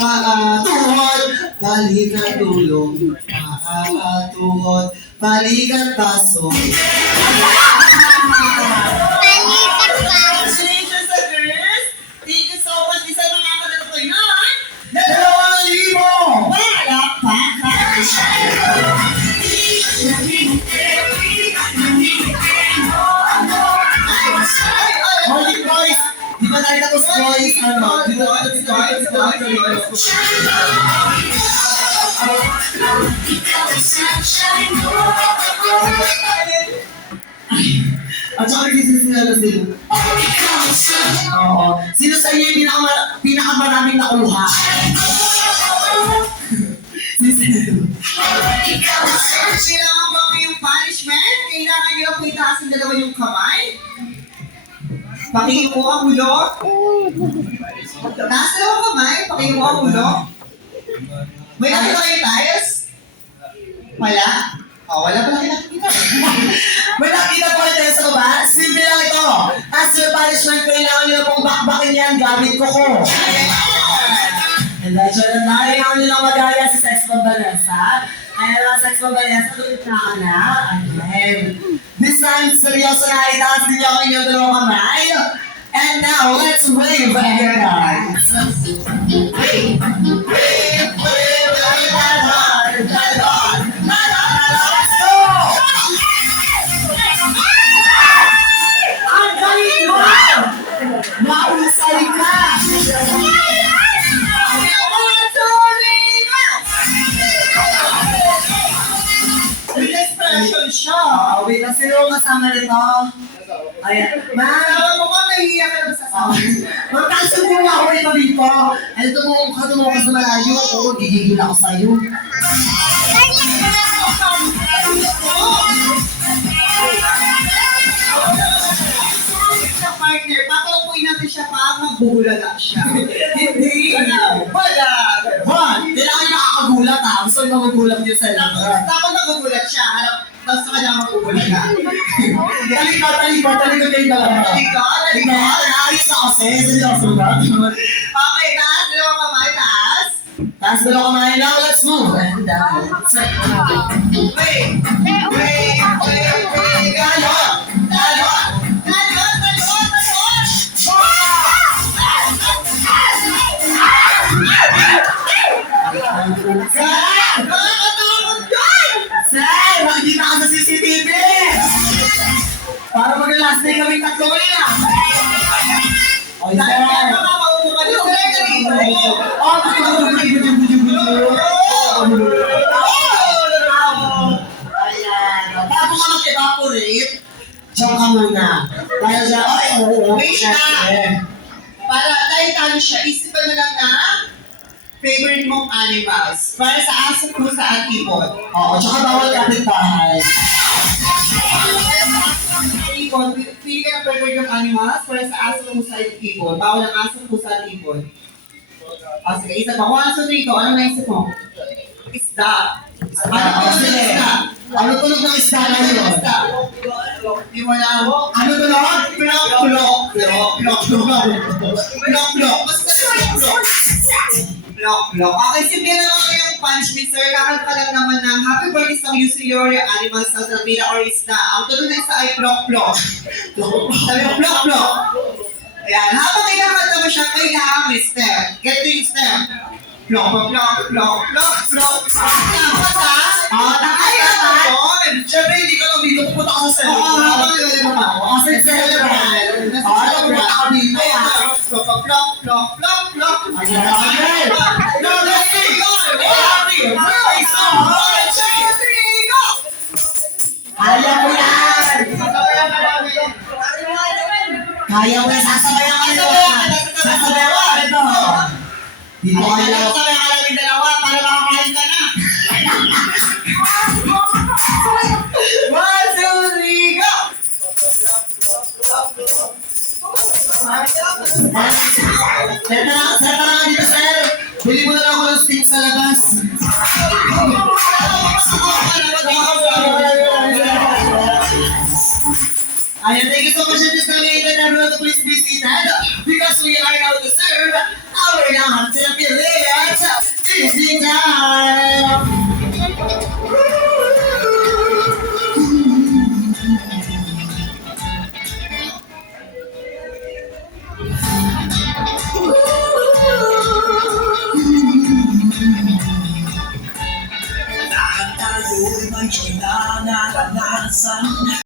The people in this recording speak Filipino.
Tuhod, balikan tulong. Tuhod, balikan baso. Congratulations sa girls! Thank you so much. Isa makakalato ko yun. 2,000! Wala pa ka! Holy boys! Di ba tayo tapos boys? Ano? Dito boys. At saka nagsisinala sila. Oo. Sino sa inyo yung pinakamaraming nakuha? Kailangan ba yung punishment? Kailangan nyo lang po itaas ang dalawa yung kamay? Pakingin mo ang ulo? Taas dalawa kamay? Pakingin mo ang ulo? May nakita kayo tiles? Wala? Oh, wala pa nakita. May nakita po kayo tiles sa baba? Simple lang ito. As your punishment, kailangan nyo na pong bakbakin yan gamit ko. And that's why kailangan nyo lang magaya sa sex pambalasa. Ay, ang sex pambalasa, tulit na ka na. Again. This time, seryoso na itaas din ako inyong dalawang kamay. And now, let's wave again, guys. Wave, let's go! Ang galing mo! Mausay ka! Siya. Wait, na sino ang kasama nito? Ayan. Ma'am, mo ka nahihiya ka na sa kasama. Magkansel mo nga ako ito dito. Ay, tumungo ka sa malayo. Oo, gigigil ako sa'yo. Partner, papaupuin natin siya pa magbubulaga siya. Hindi. Wala. Kailangan niya nakakagulat ha. Gusto niyo magugulat niyo sa labas. Dapat magugulat siya. Tapos sa kanya magugulat ka. Talikot kayo dalawa. Talikot. Naayos na kasi. Okay, taas. Dalawa kamay. Taas. Taas dalawa kamay. Now let's move. And down. Wait. Galon. Sir! Makikita ka sa CCTV! Para mag-last day kami tatlo ngayon ah! O, sir! Bago ka mag-evaporate, choke ka muna. Dahil siya, wait na! Para dahil talo siya, isipan mo lang na favorite mong animals. Para sa aso, pusa at ibon. Oo, tsaka bawal kapitbahay. Ibon, pili ka ng favorite mong animals para sa aso, pusa at ibon. Bawal ang aso, pusa at ibon. O sige, isa pa. 1, 2, 3 ko. Ano naisip mo? Isda. Ano tunog ng isda? Ano tunog ng isda na yun? Isda. Di mo alam. Ano tunog? Plok. Basta plok. Plok. Okay, simple na lang yung punishment, sir. Kakanta ka lang naman ng happy birthday sa Yusiyori Animals sa Salvina or Isda. Ang tunog na isa ay plok. Sabi mo, plok. Ayan, habang kinakanta mo siya, kailangan may step. Get to yung step. Plok. Kanta? Nakaya ka? Siyempre, hindi ka lang dito. Pupunta ka sa cell. Oo, habang nilali mo pa. Kasi celebral. Pupunta ka dito. Plok. Ayan. Kaya mo yan, sasabayan kayo. Dito kayo lang. Sasabayan ka namin dalawa para makakain ka na. 1, 2, 3, go! Set na nga dito, sir. Bili mo na lang ako ng stick sa labas. Ayan, thank you so much for this coming and everyone to please be seated because we are now to serve our young Hampton Philippines.